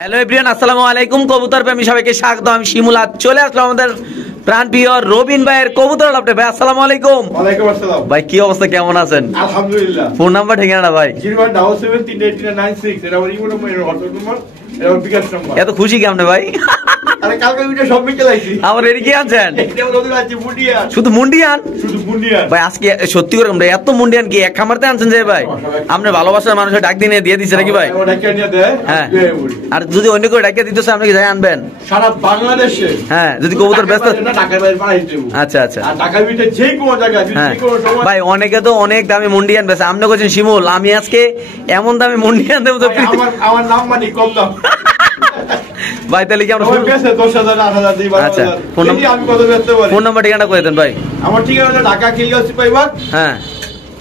Hello everyone, আসসালামু আলাইকুম। কবুতর প্রেমী সবাইকে স্বাগত। আমি শিমুল। আজ চলে আসলাম আমাদের প্রাণপ্রিয় রবিন ভাইয়ের কবুতর লাভটে। ভাই আসসালামু আলাইকুম। ওয়ালাইকুম আসসালাম। ভাই কি অবস্থা, কেমন আছেন? আলহামদুলিল্লাহ। ফোন নাম্বার ঠিকানা ভাই? 017738996 এটা আমার ইমো নম্বর, এর হোয়াটসঅ্যাপ নম্বর, এর আমার বিকাশ নম্বর। এত খুশি কেমনে ভাই? আরে কালকে ভিডিও সব মিটে লাইছি। আমার এদিকে আনছেন এটা ওদের আছে মুন্ডিয়ান। শুধু মুন্ডিয়ান? শুধু মুন্ডিয়ান। ভাই আজকে সত্যি করে আমরা এত মুন্ডিয়ান কি এক খামারতে আনছেন যে ভাই? আপনি ভালোবাসার মানুষের ডাক দিয়ে দিয়ে দিচ্ছে নাকি ভাই? ওটা কে নিয়ে দেয়? হ্যাঁ। আর যদি অন্য কেউ ডাকিয়ে দিতেছে আপনি কি যাই আনবেন? সারা বাংলাদেশে। হ্যাঁ, যদি কবুতর ব্যস্ত। ঢাকার বাইরে পাঠাই দেব। আচ্ছা আচ্ছা। আর ঢাকার ভিতরে যে কোনো জায়গায় যদি হ্যাঁ যে কোনো সময়। ভাই অনেকে তো অনেক দামে মুন্ডিয়ান বেছে। আপনি বলছেন শিমুল আমি আজকে এমন দামে মুন্ডিয়ান দেবো তো আমার নাম মানে কম দাম। ভাই তাহলে কি আমরা আমার কাছে 10,000 8,000 দিই। আচ্ছা, আমি কত বেচতে পারি? ফোন নাম্বার ঠিকানা করে দেন ভাই। আমার ঠিকানা হলো ঢাকা কিলিয়াসি পাইবার। হ্যাঁ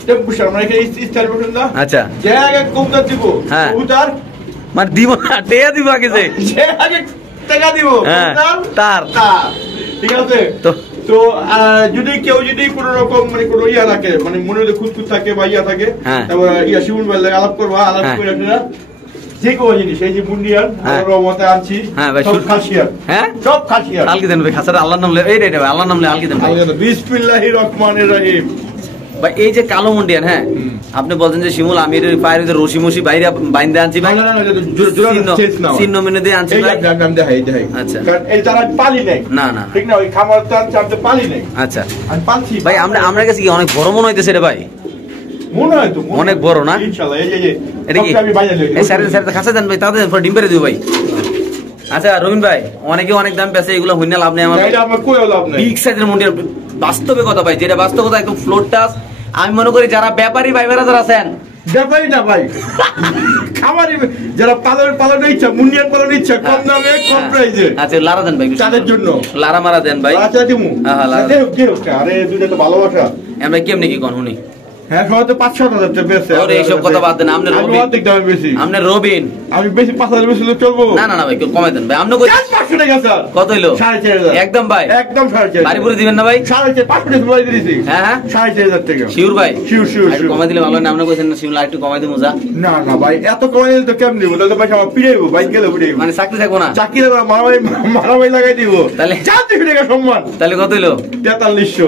টেম্পুসার মানে এখানে স্টাইল বসুন না। আচ্ছা। যে আগে কবুতর দিব। হ্যাঁ। কবুতর মানে দিব না, টেয়া দিব আগে যে। যে আগে টাকা দিব। হ্যাঁ, কবুতর তার। ঠিক আছে। তো তো যদি কেউ যদি কোন রকম মানে কোনো ইয়া থাকে, মানে মনে হলে খুঁতখুত থাকে বা ইয়া থাকে, হ্যাঁ। তারপর ইয়া শিমুল ভাই লাগে আলাপ করবা, আলাপ হ্যাঁ। করে আপনারা যে কোনো জিনিস, এই যে মুন্ডিয়ান হ্যাঁ। আমার রহমতে আনছি। হ্যাঁ ভাই, সব খাসিয়ার। হ্যাঁ সব খাসিয়ার। আলকি দেন ভাই, খাসার আল্লাহর নাম লে এই রে ভাই, আল্লাহর নাম লে আলকি দেন ভাই। বিসমিল্লাহির রহমানির রহিম। ভাই এই যে কালো মুন্ডিয়ান, হ্যাঁ আপনি বলছেন যে শিমুল আমি এর পায়ের ভিতরে রশি মশি বাইরে বাইন্দে আনছি ভাই। চিহ্ন মিনে দিয়ে আনছি ভাই। আচ্ছা। কারণ এই যারা পালি নাই। না না ঠিক না, ওই খামার তো আমি পালি নাই। আচ্ছা আমি পালছি ভাই। আমরা কাছে কি অনেক বড় মনে হইতেছে রে ভাই? মনে হয় তো অনেক বড় না? ইনশাআল্লাহ। এই যে এটা কি আমি বাইরে লই। এই স্যার খাসা দেন ভাই, তাদের পর ডিম পেরে দিও ভাই। আচ্ছা রবিন ভাই, অনেকে অনেক দাম পেছে, এগুলো হইনা লাভ নেই আমার। এটা আমার কই লাভ নাই। বিগ সাইজের মুন্ডিয়ান বাস্তবে কথা ভাই, যেটা বাস্তবতা একদম ফ্লোর টাচ। আমি মনে করি যারা ব্যাপারী ভাই বেরা যারা আছেন, ব্যাপারই না ভাই, খামারি যারা পালনের ইচ্ছা, মুন্ডিয়ান পালনের ইচ্ছা, কম দামে কম প্রাইসে। আচ্ছা লারা দেন ভাই, তাদের জন্য লারা মারা দেন ভাই। আচ্ছা দিমু। হ্যাঁ হ্যাঁ লারা। আরে দুইটা তো ভালোবাসা। আমরা কেমনে কি কোন শুনি? হ্যাঁ সবাই তো 5-7 হাজার বেশি। আরে এইসব কথা বাদ দেন। আপনি আমি অর্ধেক দামে বেশি। আপনি রবিন। আমি বেশি 5,000 বেশি চলবো? না না না ভাই, কমাই দেন ভাই। আপনি কই 500 টাকা স্যার। কত হইলো? 4,500। একদম ভাই, একদম 4,500। বাড়ি পুরো দিবেন না ভাই? 4,500 500 টাকা বলে দিয়েছি। হ্যাঁ হ্যাঁ 4,500 টাকা। শিওর ভাই? শিওর। একটু কমাই দিলে ভালো হয় না? আপনি কইছেন না শিমুল একটু কমাই দিমু যা। না না ভাই, এত কমে দিলে তো কেমন দিব? তাহলে ভাই আমার পিড়াইবো, বাইক গেলে পিড়াইবো। মানে চাকরি থাকবো না? চাকরি মারামারি লাগাই দিব। তাহলে 4,000 টাকা সম্মান। তাহলে কত হইলো? 4300।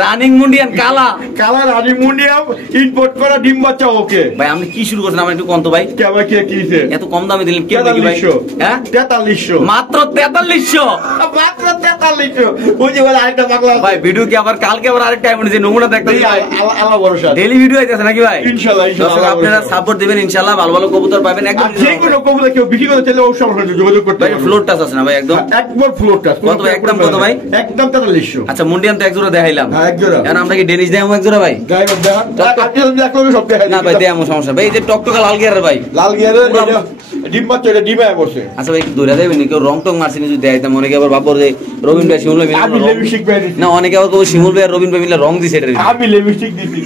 রানিং মুন্ডিয়ান কালা কালার আনি মুন্ডিয়াম ইম্পোর্ট করা ডিম বাচ্চা। ওকে ভাই, আপনি কি শুরু করছেন? আমার একটু কম তো ভাই। কেমন কে কিছে? এত কম দামে দিলেন কে নাকি ভাই? 4300। হ্যাঁ 4300। মাত্র 4300। মাত্র 4300। বুঝি বলে আরেকটা পাগলা ভাই ভিডিও কি আবার কালকে আবার আরেকটা টাইম যে নমুনা দেখতে ভাই। আল্লাহ ভরসা। ডেইলি ভিডিও আইতেছে নাকি ভাই? ইনশাআল্লাহ দর্শক আপনারা সাপোর্ট দিবেন ইনশাআল্লাহ, ভালো ভালো কবুতর পাবেন একদম। যে কোনো কবুতর কেউ বিক্রি করতে চাইলে অবশ্যই আমার সাথে যোগাযোগ করতে ভাই হবে। ফ্লোর টাচ আছে না ভাই? একদম একবার ফ্লোর টাচ। কত ভাই? একদম কত ভাই? একদম 4300। আচ্ছা মুন্ডিয়ান তো এক জোড়া দেখাইলাম। হ্যাঁ এক জোড়া। এখন আমরা কি ডেনিশ দেখাবো এক জোড়া ভাই? ড্রাইভার দেখা আপনি দেখো সব দেখা না ভাই দেখাবো, সমস্যা ভাই। এই যে টকটকা লাল গিয়ারের ভাই, লাল গিয়ারের ডিম বাচ্চা, এটা ডিমে বসে। আচ্ছা ভাই দৌড়া দেবেন কেউ রং টং মারছেন যদি দেখাইতাম। অনেকে আবার ভাববো যে রবিন ভাই শিমুল ভাই মিলে আমি লিপস্টিক বাইরে না, অনেকে আবার কেউ শিমুল ভাই আর রবিন ভাই মিলে রং দিছে এটা। আমি লিপস্টিক দিছি।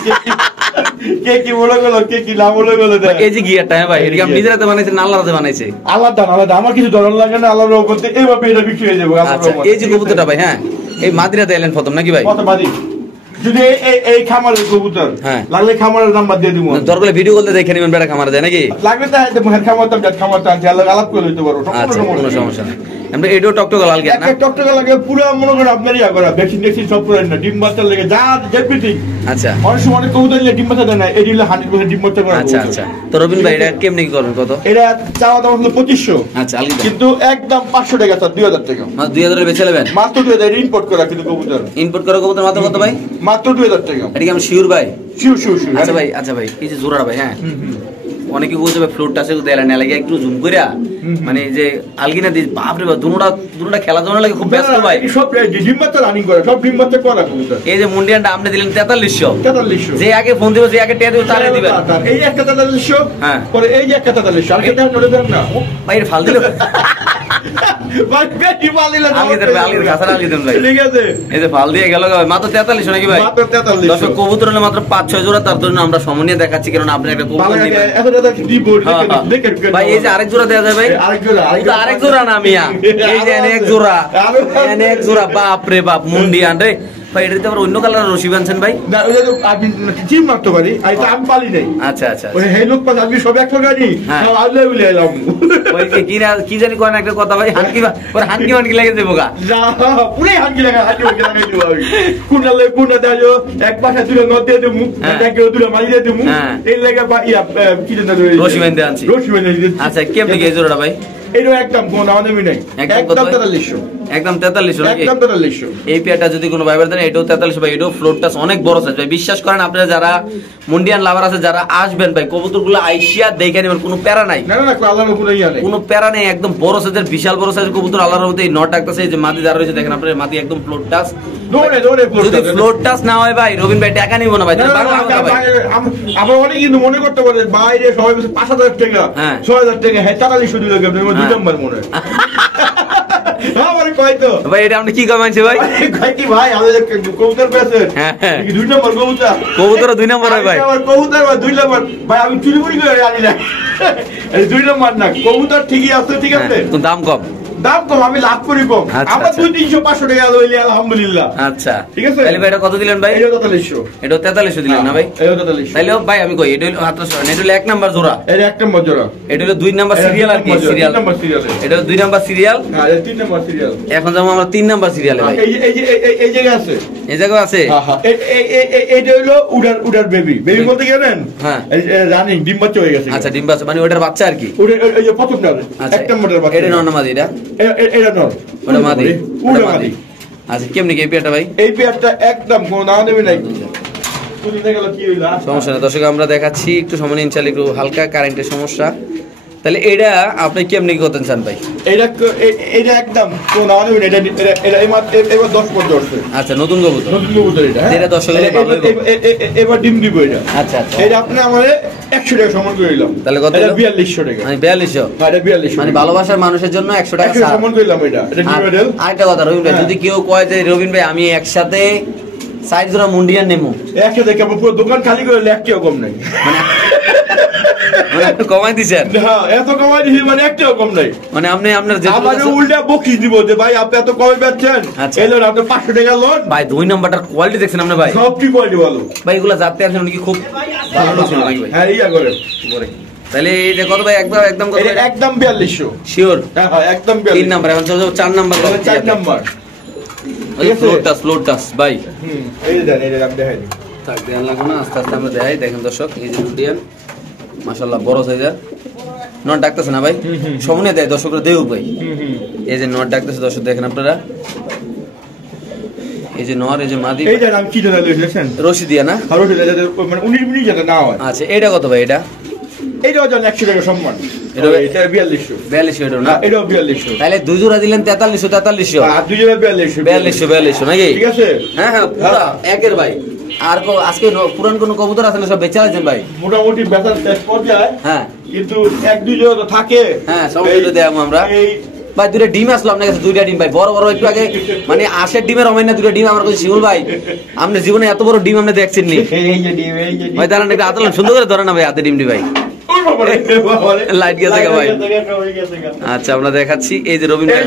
কে কি বলে গেল, কে কি না বলে গেল। এই যে গিয়ারটা, হ্যাঁ ভাই এটা কি আপনি নিজের হাতে বানাইছেন না আল্লাহর হাতে বানাইছে? আলাদা আমার কিছু ধরন লাগে না। আল্লাহর রহমতে এইভাবে এটা বিক্রি হয়ে যাবে। আচ্ছা এই যে কবুতরটা ভাই, হ্যাঁ এই মাদ্রাতে এলেন প্রথম নাকি ভাই? কত বাদি যদি এই খামারের কবুতর হ্যাঁ। লাগলে খামারের নাম্বার দিয়ে দিব। দরকার ভিডিও করতে দেখে নেবেন বেড়া খামার যায় নাকি? লাগবে তো মুখের খামারতাম যাত খামারতাম আলাপ করে লইতে পারো। আচ্ছা কোনো সমস্যা নেই। আমরা এটাও টকটকা লাল গিয়ার না? এক টকটকা লাগে পুরো মনে করেন আপনার ইয়া করা ভ্যাকসিন সব পুরো না, ডিম বাচ্চা লাগে যা এভরিথিং। আচ্ছা অনেক সময় অনেক কবুতর নিয়ে ডিম বাচ্চা দেয় না, এটি হলো 100% ডিম বাচ্চা করা। আচ্ছা আচ্ছা। তো রবিন ভাই এটা কেমনে কি করবেন কত? এটা চাওয়া দাম হলো 2500। আচ্ছা আলগি কিন্তু একদম 500 টাকা স্যার, 2000 টাকা। মাত্র 2000 এর বেচে নেবেন? মাত্র 2000 ইম্পোর্ট করা কিন্তু কবুতর। ইম্পোর্ট করা কবুতর মাত্র কত ভাই? মাত্র 2000 টাকা। এটা কি আমি শিওর ভাই? শিওর। আচ্ছা ভাই এই যে জোড়াটা ভাই, হ্যাঁ অনেকে বলছে ভাই ফ্লোর টাচে দেলা না লাগে একটু জুম কইরা, মানে যে আলগিনা দি বাপ রে বাপ দুনোটা খেলা জন্য লাগে খুব ব্যস্ত ভাই। সব ডিম বাচ্চা রানিং করে, সব ডিম বাচ্চা করা কবুতর। এই যে মুন্ডিয়ানটা আপনি দিলেন 4300। 4300। যে আগে ফোন দিবে, যে আগে টিয়া দিবে তারে দিবেন। এই একটা 4300। হ্যাঁ। পরে এই যে একটা 4300। আরেকটা দাম নলে দেন না। ভাই এর ফাল দিল ভাই বেটি বালিলা আলগি দেন ভাই, আলগি খাসার আলগি দেন ভাই। ঠিক আছে। এই যে ফাল দিয়ে গেল ভাই মাত্র 4300 নাকি ভাই? মাত্র 4300। দর্শক কবুতর হলে মাত্র 5-6 জোড়া, তার জন্য আমরা সমনিয়ে দেখাচ্ছি কারণ আপনি একটা কবুতর দিবেন। এত টাকা দিব দেখেন ভাই এই যে আরেক জোড়া দেয়া যায় ভাই? আরেক জোড়া না মিয়া, এই যে এক জোড়া বাপ রে বাপ মুন্ডিয়ান রে। ভাই এটাতে আবার অন্য কালার রশি বানছেন ভাই? না ওই যে আমি জিম মারতে পারি আর এটা আমি পালি নাই। আচ্ছা আচ্ছা ওই হেই লোক পাল আমি সব একটা গাড়ি সব আল্লাহ বলে এলাম। ওই যে কি জানি কোন একটা কথা ভাই, হানকি মানকি লাগে দেবো গা না পুরো হানকি লাগা হাঁটি ওকে লাগাই দেবো আমি। কোনটা দেয় এক পাশে দুটো নদ দিয়ে দেবো, এটাকে দুটো মারি দিয়ে দেবো, এই লাগা কি জানি রশি বাঁধতে আনছি। আচ্ছা কেমনে কি এই জোড়াটা ভাই? এটা একদম কোন আমাদের নাই, একদম 4300, একদম 4300 নাকি? একদম 4300। এই পেয়ারটা যদি কোনো ভাইবার দেন এটাও 4300 ভাই, এটাও ফ্লোর টাচ অনেক বড় সাইজ ভাই। বিশ্বাস করেন আপনারা যারা মুন্ডিয়ান লাভার আছে যারা আসবেন ভাই, কবুতরগুলো আইসিয়া দেখে নেবেন, কোনো প্যারা নাই। না না আল্লাহর কোনো ইয়া নাই, কোনো প্যারা নেই, একদম বড় সাইজের বিশাল বড় সাইজের কবুতর আল্লাহর রহমতে এই নট ডাকতেছে। এই যে মাদি যারা রয়েছে দেখেন আপনারা, মাদি একদম ফ্লোর টাচ। যদি ফ্লোর টাচ না হয় ভাই রবিন ভাই টাকা নিব না ভাই। আবার অনেক কিন্তু মনে করতে পারে বাইরে সবাই 5000 টাকা 6000 টাকা, হ্যাঁ 4300 দিল কেন? 2 নম্বর মনে হয়। ভাই এটা আপনি কি কমাইছে ভাই? ভাই আমাদের কবুতর পেয়েছেন 2 নম্বর কবুতর, কবুতর 2 নম্বর হয় ভাই, কবুতর 2 নম্বর ভাই। আমি চুরি করে আনি না, 2 নম্বর না কবুতর ঠিকই আছে, ঠিক আছে দাম কম, দাম কম, আমি লাভ করি কম। আমার 200-300-500 টাকা লইলে আলহামদুলিল্লাহ। আচ্ছা ঠিক আছে। তাহলে ভাই এটা কত দিলেন ভাই? এটা 4300, এটা 4300 দিলেন না ভাই? এটা 4300। তাহলে ভাই আমি কই এটা হলো হাতটা সরান, এটা হলো 1 নাম্বার জোড়া, এটা 1 নম্বর জোড়া, এটা হলো 2 নাম্বার সিরিয়াল আর কি সিরিয়াল, 3 নম্বর সিরিয়াল, এটা হলো 2 নাম্বার সিরিয়াল, হ্যাঁ এটা 3 নম্বর সিরিয়াল। এখন যাবো আমরা 3 নাম্বার সিরিয়ালে ভাই। এই জায়গা আছে, এই জায়গা আছে, হ্যাঁ হ্যাঁ। এইটা হলো উডার বেবি বলতে গেলেন, হ্যাঁ রানিং ডিম বাচ্চা হয়ে গেছে। আচ্ছা ডিম বাচ্চা মানে ওটার বাচ্চা আর কি, ওই যে প্রথমটা 1 নম্বরের বাচ্চা। এটা নর না মাদি? এটা নর, ওটা মাদি, ওটা মাদি। আচ্ছা কেমনে কি এই পেয়ারটা ভাই? এই পেয়ারটা একদম কোনো দাম দেবে নাই, সমস্যা না দর্শক, আমরা দেখাচ্ছি একটু সামনে ইনশাআল্লাহ একটু হালকা কারেন্টের সমস্যা। তাহলে এটা আপনি কেমনে কি করতেন চান ভাই? এটা একদম কোন দাম দেবে না, এটা এবার 10 পর্যন্ত আছে। আচ্ছা নতুন কবুতর, নতুন কবুতর এটা, এটা দর্শকদের ভালো হবে। এবার ডিম দিব এটা। আচ্ছা আচ্ছা এটা আপনি আমারে 100 টাকা সমান করে দিলাম। তাহলে কত? এটা 4200 টাকা, মানে 4200, হ্যাঁ এটা 4200, মানে ভালোবাসার মানুষের জন্য 100 টাকা ছাড় সমান করলাম এটা। এটা ডিম মডেল। আরেকটা কথা রবিন ভাই, যদি কেউ কয় যে রবিন ভাই আমি একসাথে সাইড জোড়া মুন্ডিয়ান নেমু, একসাথে কেমন পুরো দোকান খালি করে একটাও কম নাই, মানে একটু কমাই দিছেন? হ্যাঁ এত কমাই দিছি, মানে একটাও কম নাই। মানে আপনি আপনার যে আমারে উল্টা বকি দিব যে ভাই আপনি এত কমে বেচছেন, এলো আপনি 500 টাকা লোন ভাই। 2 নাম্বারটার কোয়ালিটি দেখছেন আপনি ভাই? সবটি কোয়ালিটি ভালো ভাই, এগুলা জানতে আসেন নাকি খুব ভালো ছিল নাকি ভাই? হ্যাঁ ইয়া করে তাহলে এটা কত ভাই? একদম কত? এটা একদম 4200 শিওর? হ্যাঁ হ্যাঁ একদম 42। 3 নাম্বার, এখন চলো 4 নাম্বার। 4 নাম্বার ফ্লোর টাচ ভাই। এই যে দেন, এই যে আমি দেখাই দিই, থাক দেন লাগবে না, আস্তে আস্তে আমরা দেখাই। দেখেন দর্শক এই যে মুন্ডিয়ান মাশাআল্লাহ বড় সাইজের নট ডাকতেছে না ভাই? সামনে দেয় দর্শকরা দেউ ভাই, এই যে নট ডাকতেছে দর্শক দেখেন আপনারা, এই যে নর, এই যে মাদি। এই যে আমি কি জানা লইছেন রশি দিয়া না? আর রশি দিয়ে মানে 19 মিনিট যেটা না হয়। আচ্ছা এটা কত ভাই? এইটাও জান 100 টাকা সম্মান, এটা 4200। 4200 এটা না? এটাও 4200। তাহলে দুই জোড়া দিলেন 4300 আর দুই জোড়া 4200 নাকি? ঠিক আছে। হ্যাঁ হ্যাঁ পুরা একের ভাই। আর আজকে পুরান কোন কবুতর আছে না? সব বেচা আছেন ভাই? মোটামুটি বেচার টেস্ট পর্যায়ে, হ্যাঁ কিন্তু 1-2 জোড়া তো থাকে। হ্যাঁ সব দেখাবো আমরা ভাই। 2টা ডিম আসলো আপনার কাছে, 2টা ডিম ভাই বড় বড়, একটু আগে মানে 80 ডিমের অমান্য 2টা ডিম আমার কাছে। শিমুল ভাই আপনি জীবনে এত বড় ডিম আপনি দেখছেন নি ভাই? দাঁড়ান একটু আতলান সুন্দর করে ধরে না ভাই, হাতে ডিমটি ভাই। লাইট গেছে ভাই। আচ্ছা আমরা দেখাচ্ছি এই যে রবিন ভাই,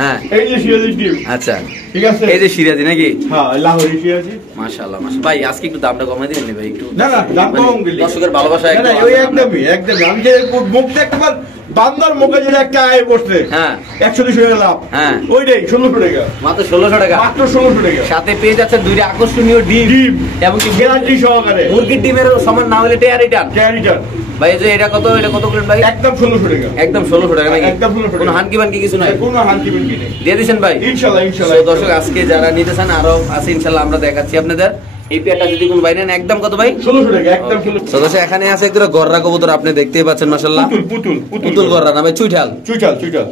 হ্যাঁ এই যে সিরাজি ডিম। আচ্ছা ঠিক আছে, এই যে সিরাজি নাকি? হ্যাঁ লাহোরি সিরাজি। মাশাআল্লাহ মাশাআল্লাহ ভাই, আজকে একটু দামটা কমাই দিবেন ভাই একটু? না না দাম কম দিলে দর্শকের ভালোবাসা একদম একদমই আমি যে মুখ দেখবার বান্দার মুখে যেটা একটা আয় বসছে, হ্যাঁ 100-200 টাকা লাভ, হ্যাঁ ওইটাই 1600 টাকা, মাত্র 1600 টাকা, মাত্র 1600 টাকা। সাথে পেয়ে যাচ্ছে 2টা আকর্ষণীয় ডিম এবং কি গ্যারান্টি সহকারে। মুরগির ডিমের সমান না হলে টেয়ার রিটার্ন ভাই। যে এটা কত করলেন ভাই? একদম 1600 টাকা, একদম 1600 টাকা নাকি? একদম 1600 টাকা, কোনো হানকি বানকি কিছু নাই, কোনো হানকি বানকি নেই, দিয়ে দিবেন ভাই ইনশাআল্লাহ। তো দর্শক আজকে যারা নিতে চান আরো আছে ইনশাআল্লাহ, আমরা দেখাচ্ছি আপনাদের। এই পেয়ারটা যদি কোনো ভাই নেন একদম কত ভাই? 1600 টাকা, একদম 1600। দর্শক এখানে আছে একটা গররা কবুতর, আপনি দেখতেই পাচ্ছেন মাশাআল্লাহ। পুতুল গররা না ভাই? চুইঠাল।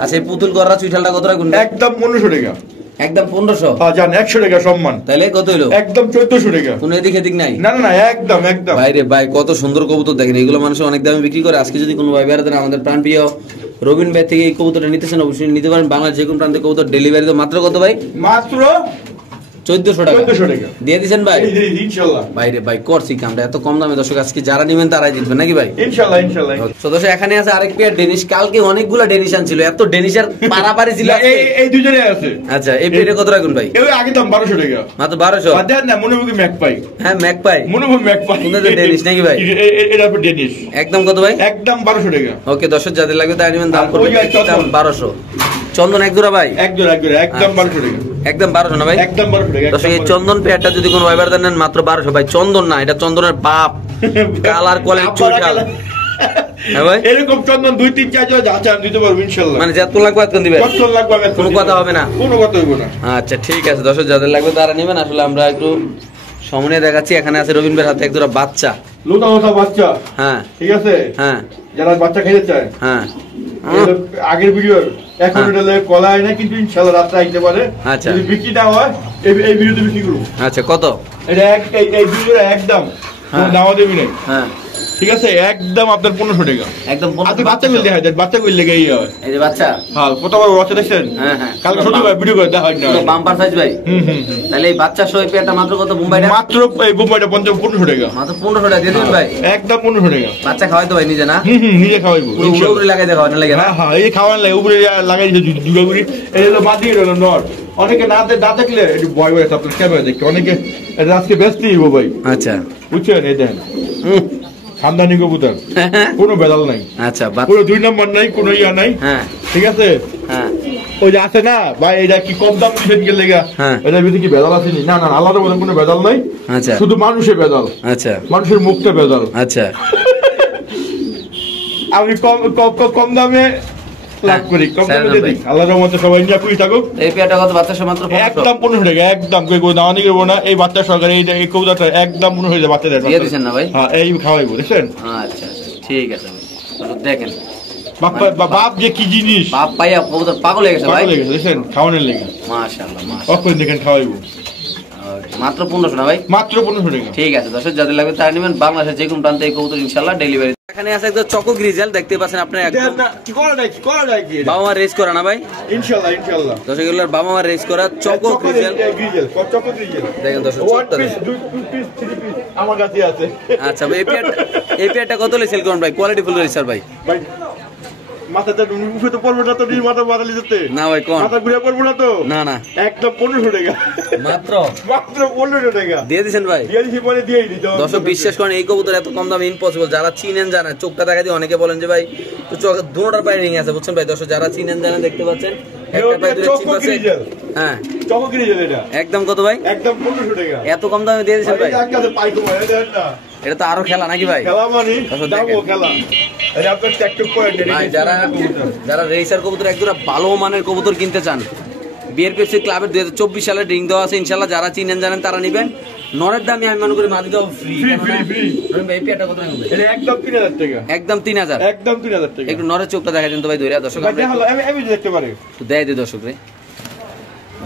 আচ্ছা এই পুতুল গররা চুইঠালটা কত রাখুন? একদম 1500 টাকা, একদম 1500। হ্যাঁ জান 100 টাকা সম্মান। তাহলে কত হলো? একদম 1400 টাকা। কোনো এদিক এদিক নাই? না না না একদম একদম। ভাই রে ভাই কত সুন্দর কবুতর দেখেন, এগুলো মানুষ অনেক দামে বিক্রি করে। আজকে যদি কোনো ভাই বেড়াতেন আমাদের প্রাণপ্রিয় রবিন ভাই থেকে এই কবুতরটা নিতেছেন, অবশ্যই নিতে পারেন। বাংলার যে কোনো প্রান্তে কবুতর ডেলিভারি তো মাত্র কত ভাই? মাত্র 1400 টাকা 1400 টাকা দিয়ে দিবেন ভাই ইনশাআল্লাহ। ভাই রে ভাই করছি কামটা এত কম দামে দর্শক আজকে যারা নেবেন তারাই জিতবেন নাকি ভাই ইনশাআল্লাহ ইনশাআল্লাহ। তো দর্শক এখানে আছে আরেক পেয়ার ডেনিশ, কালকে অনেকগুলা ডেনিশ আনছিল, এত ডেনিশের পারাপারি ছিল আজকে। এই দুজনে আছে। আচ্ছা এই পেয়ারে কত রাখুন ভাই? এই আগে দাম 1200 টাকা মাত্র 1200। বাদ দেন না, মনে হয় ম্যাক পাই। হ্যাঁ ম্যাক পাই, মনে হয় ম্যাক পাই। আপনাদের ডেনিশ নাকি ভাই? এটা আপনার ডেনিশ। একদম কত ভাই? একদম 1200 টাকা। ওকে দর্শক যাদের লাগবে তাই নেবেন, দাম আর পড়বে ওই যে একদম 1200। চন্দন এক জোড়া ভাই? এক জোড়া একদম 1200 টাকা। একদম 1200 না ভাই? একদম 1200 টাকা। দর্শক এই চন্দন পেয়ারটা যদি কোনো ভাইবার দেন মাত্র 1200 ভাই। চন্দন না, এটা চন্দনের বাপ, কালার কোয়ালিটি চুইঠাল। হ্যাঁ ভাই এরকম চন্দন 2 3 4 জোড়া যা দিতে পারবো ইনশাআল্লাহ। মানে যত লাগবে আজকে দিবেন? কত লাগবে আমি কোনো কথা হবে না? কোনো কথা হইব না। আচ্ছা ঠিক আছে দর্শক যাদের লাগবে তারা নেবেন। আসলে আমরা একটু সামনে দেখাচ্ছি, এখানে আছে রবিন ভাইয়ের হাতে এক জোড়া বাচ্চা। লোটা লোটা বাচ্চা। হ্যাঁ ঠিক আছে। হ্যাঁ যারা বাচ্চা খেতে চায়, হ্যাঁ আগের ভিডিও এখন এটা কলা হয় না, কিন্তু ইনশাআল্লাহ রাতে আইতে পারে। আচ্ছা যদি বিক্রি না হয় এই ভিডিওতে বিক্রি করব। আচ্ছা কত? এটা এই ভিডিও একদম দাওয়া দেবি না। হ্যাঁ ঠিক আছে, একদম আপনার 1500 টাকা। একদম আপনি বাচ্চা গুলো দেখাই দেন, বাচ্চা গুলো লেগে হয়। এই যে বাচ্চা, হ্যাঁ কতবার বাচ্চা দেখছেন? হ্যাঁ হ্যাঁ কালকে শুধু ভিডিও করে দেখা হয় না। বাম্পার সাইজ ভাই। তাহলে এই বাচ্চা সহ পেয়ারটা মাত্র কত বোম্বাইটা? মাত্র এই বোম্বাইটা 1500 টাকা। মাত্র 1500 টাকা দিয়ে দিবেন ভাই? একদম 1500 টাকা। বাচ্চা খাওয়াই তো ভাই নিজে না? নিজে খাওয়াইবো। উপরে লাগাই দেখাও না লাগে না? হ্যাঁ হ্যাঁ, এই খাওয়ান লাগে উপরে লাগাই দিতে দুগাগুড়ি। এই হলো মাটি হলো নর। অনেকে না দেখলে একটু ভয় ভয় আপনার ক্যামেরা দেখে অনেকে এটা আজকে ব্যস্তই হবো ভাই। আচ্ছা বুঝছেন? এই দেন খানদানি কবুতর, কোনো বেদাল নাই। আচ্ছা কোনো 2 নম্বর নাই, কোনো ইয়া নাই। হ্যাঁ ঠিক আছে। হ্যাঁ ওই যে আছে না ভাই, এটা কি কম দাম দিচ্ছেন গেলে গা, হ্যাঁ এটার ভিতরে কি বেদাল আছে? না না, আল্লাহর মধ্যে কোনো বেদাল নাই। আচ্ছা শুধু মানুষের বেদাল। আচ্ছা মানুষের মুখটা বেদাল। আচ্ছা আমি কম দামে লাভ করি, কম দামে দিয়ে দিই। আল্লাহর রহমতে সবাই নিয়ে খুশি থাকুক। এই পেয়ারটা কত? বাচ্চা সহ মাত্র 1500। একদম 1500 টাকা। একদম কই দাওয়ানি করবো না। এই বাচ্চা সরকার এই কবুতরটা একদম 1500 টাকা বাচ্চা দেয়। দিয়ে দিচ্ছেন না ভাই? হ্যাঁ এই খাওয়াইবো দেখছেন। আচ্ছা ঠিক আছে ভাই, দেখেন বাপ যে কি জিনিস, বাপ পাইয়া কবুতর পাগল হয়ে গেছে ভাই। পাগল হয়ে গেছে দেখছেন, খাওয়ানোর লেগে। মাশাআল্লাহ অক্ষর দেখেন খাওয়াইবো। মাত্র 1500 না ভাই? মাত্র 1500 টাকা। ঠিক আছে দর্শক যাদের লাগবে তারা নেবেন। বাংলাদেশের যে কোনো প্রান্তে এই কবুতর ইনশাআল্লাহ ডেলিভারি। এখানে আছে একদম চকো গ্রিজেল, দেখতে পাচ্ছেন আপনারা একদম কি করা যায় কি বাবা মা রেস করা না ভাই? ইনশাআল্লাহ ইনশাআল্লাহ। দর্শক এগুলোর বাবা মা রেস করা চকো গ্রিজেল। চকো গ্রিজেল দেখেন দর্শক, 1 পিস 2 পিস 3 পিস আমার কাছে আছে। আচ্ছা ভাই এই পেয়ারটা কত হলে সেল করুন ভাই? কোয়ালিটি ফুল রেসার ভাই। ভাই মাথাটা উঠে তো পড়বো না তো, মাথা বাড়ালি যেতে না ভাই কোন মাথা ঘুরে পড়বো না তো। না না একদম 1500 টাকা। মাত্র 1500 টাকা দিয়ে দিছেন ভাই? দিয়ে দিছি, বলে দিয়েই দিই। দর্শক বিশ্বাস করেন এই কবুতর এত কম দামে ইম্পসিবল। যারা চিনেন জানেন, চোখটা দেখা দিয়ে অনেকে বলেন যে ভাই তো চোখ দুটোটার পায়ে রিং আছে, বুঝছেন ভাই? দর্শক যারা চিনেন জানেন, দেখতে পাচ্ছেন একটা পায়ে দুটো চিপ আছে। হ্যাঁ চকো গ্রিজেল এটা একদম কত ভাই? একদম 1500 টাকা। এত কম দামে দিয়ে দিছেন ভাই? একটা পাই কম হয় দেন না। এটা তো আরো খেলা নাকি ভাই? খেলা মানে দামও খেলা। এটা আপনার ট্যাকটক পয়েন্ট। ভাই যারা রেসার কবুতর একদম ভালো মানের কবুতর কিনতে চান, বিআরপিএফসি ক্লাবের 2024 সালে রিং দেওয়া আছে ইনশাআল্লাহ। যারা চিনেন জানেন তারা নেবেন। নরের দামে আমি মনে করি মাদি দাও ফ্রি। ভাই এই পেয়ারটা কত রাখবেন? এটা একদম 3000 টাকা। একদম 3000। একদম 3000 টাকা। একটু নরের চোখটা দেখাই দেন তো ভাই ধরে দর্শক। আমি দেখতে পারি তো দেয় দর্শক রে।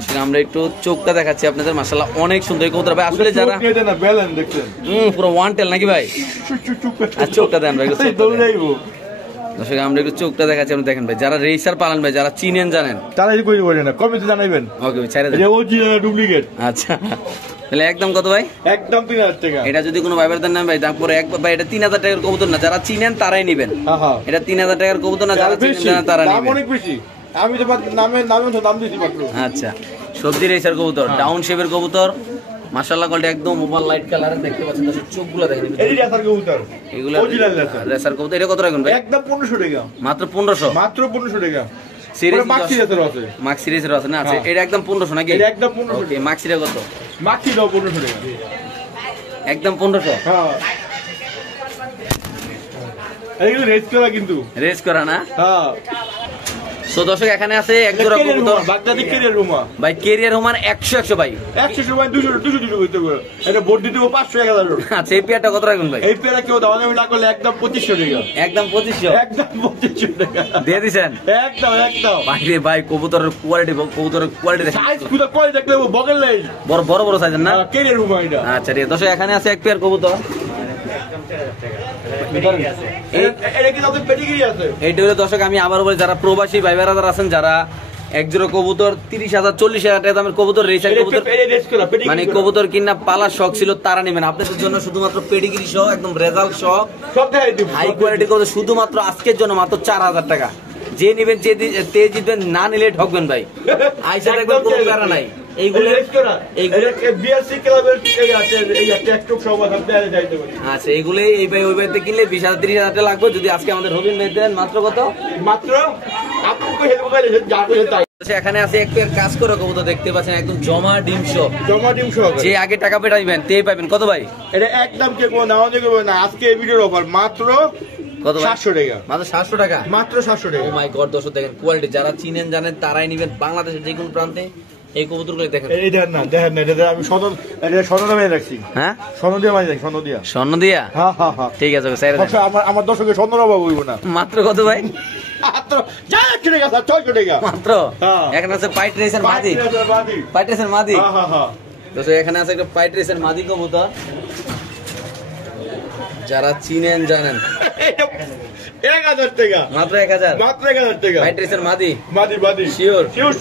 আসলে আমরা একটু চোখটা দেখাচ্ছি আপনাদের। মাশাআল্লাহ অনেক সুন্দর কবুতর ভাই। আসলে যারা দেখছেন পুরো ওয়ান টেল নাকি ভাই? আর চোখটা দেন ভাই, দর্শক আমরা একটু চোখটা দেখাচ্ছি। আপনি দেখেন ভাই, যারা রেসার পালন ভাই, যারা চিনেন জানেন তারাই কই বলেন না, কমেন্টে জানাবেন। ওকে ভাই ছেড়ে দেন। এটা অরিজিনাল ডুপ্লিকেট। আচ্ছা তাহলে একদম কত ভাই? একদম 3000 টাকা। এটা যদি কোনো ভাইবার দেন না ভাই, তারপরে একবার ভাই এটা 3000 টাকার কবুতর না, যারা চিনেন তারাই নেবেন। এটা 3000 টাকার কবুতর না, যারা চিনেন জানেন তারা নেবেন। দাম অনেক বেশি। আমি তো নামে তো দাম দিছি মাত্র। আচ্ছা সবজি রেসার কবুতর, ডাউন শেপের কবুতর, মাশাআল্লাহ কোয়ালিটি একদম ওভার লাইট কালারের, দেখতে পাচ্ছেন দর্শক চোখগুলো দেখেন। এই রেসার কবুতর এগুলো অরিজিনাল রেসার কবুতর। এটা কত রাখবেন ভাই? একদম 1500 টাকা। মাত্র 1500? মাত্র 1500 টাকা। সিরিজ মাক্সি রেসার আছে। মাক্সি রেসার আছে না? আছে। এটা একদম 1500 নাকি? এটা একদম 1500। ওকে মাক্সিটা কত? মাক্সি দাও 1500 টাকা। একদম 1500? হ্যাঁ এইগুলো রেস করা, কিন্তু রেস করা না? হ্যাঁ। সো দর্শক এখানে আছে এক জোড়া কবুতর বাগদাদি কেরিয়ার রুমা ভাই। কেরিয়ার রোমান 100 ভাই। 100 ভাই 200 হইতে পারে। এটা বোর্ড দিতে 500 1000। আচ্ছা এই পেয়ারটা কত রাখবেন ভাই? এই পেয়ারা কেউ দাও না করলে একদম 2500 টাকা। একদম 2500? একদম 2500 টাকা দিয়ে দিবেন? একদম একদম ভাই রে ভাই, কবুতরের কোয়ালিটি দেখেন। সাইজ পুরো কই দেখলে বগল নাই, বড় বড় সাইজের না? কেরিয়ার রুমা এটা। আচ্ছা রে দর্শক এখানে আছে এক পেয়ার কবুতর। এটা কি তাদের পেডিগ্রি আছে? এইটা হলো দর্শক আমি আবার বলি, যারা প্রবাসী ভাই বেড়াদার আছেন, যারা এক জোড়া কবুতর 30,000 40,000 টাকা দামের কবুতর, রেসার কবুতর, মানে কবুতর কিনা পালার শখ ছিল তারা নেবেন। আপনাদের জন্য শুধুমাত্র পেডিগ্রি সহ একদম রেজাল্ট সহ হাই কোয়ালিটির কবুতর শুধুমাত্র আজকের জন্য মাত্র 4,000 টাকা। যে নেবেন তে জিতবেন, না নিলে ঠকবেন ভাই। আইসা একদম কোনো কারণ নাই। এইগুলো বিআরসি ক্লাবের এই ট্যাকটক সভা আপনারা যাইতে পারেন। আচ্ছা, এইগুলোই এই ভাই ওই ভাইতে কিনলে 20,000 30,000 টাকা লাগবে। যদি আজকে আমাদের রবিন ভাই দেন মাত্র কত? মাত্র আপনাকে হেল্প করে যা করে তাই। এখানে আছে একটু কাজ করে কবুতর দেখতে পাচ্ছেন, একদম জমা ডিম সহ। জমা ডিম সহ যে আগে টাকা পেটাইবেন তে পাবেন। কত ভাই? এটা একদম কে কোনো নাও দেবে না। আজকে এই ভিডিওর অফার মাত্র কত? 700 টাকা। মাত্র 700 টাকা। মাত্র 700 টাকা। ও মাই গড, দর্শক দেখেন কোয়ালিটি, যারা চিনেন জানেন তারাই নেবেন। বাংলাদেশের যে কোনো প্রান্তে এই কবুতরগুলো দেখেন। এই দেখেন না, দেখেন না, এটা আমি স্বর্ণ দিয়ে রাখছি। হ্যাঁ, স্বর্ণ দিয়ে মাঝে স্বর্ণ দিয়া। স্বর্ণ দিয়া? হ্যাঁ হ্যাঁ হ্যাঁ, ঠিক আছে স্যার। আমার দর্শকের স্বর্ণর অভাব হইব না। মাত্র কত ভাই? মাত্র 400 টাকা স্যার, 600 টাকা মাত্র। এখানে আছে পাইট রেসার মাদি, পাইট রেসার মাদি। হ্যাঁ হ্যাঁ হ্যাঁ, দর্শক এখানে আছে একটা পাইট রেসার মাদি কবুতর, যারা চিনেন জানেন। 1000 টাকা মাত্র 1000। মাত্র 1000 টাকা। পাইট রেসার মাদি, মাদি মাদি শিওর? শিওর।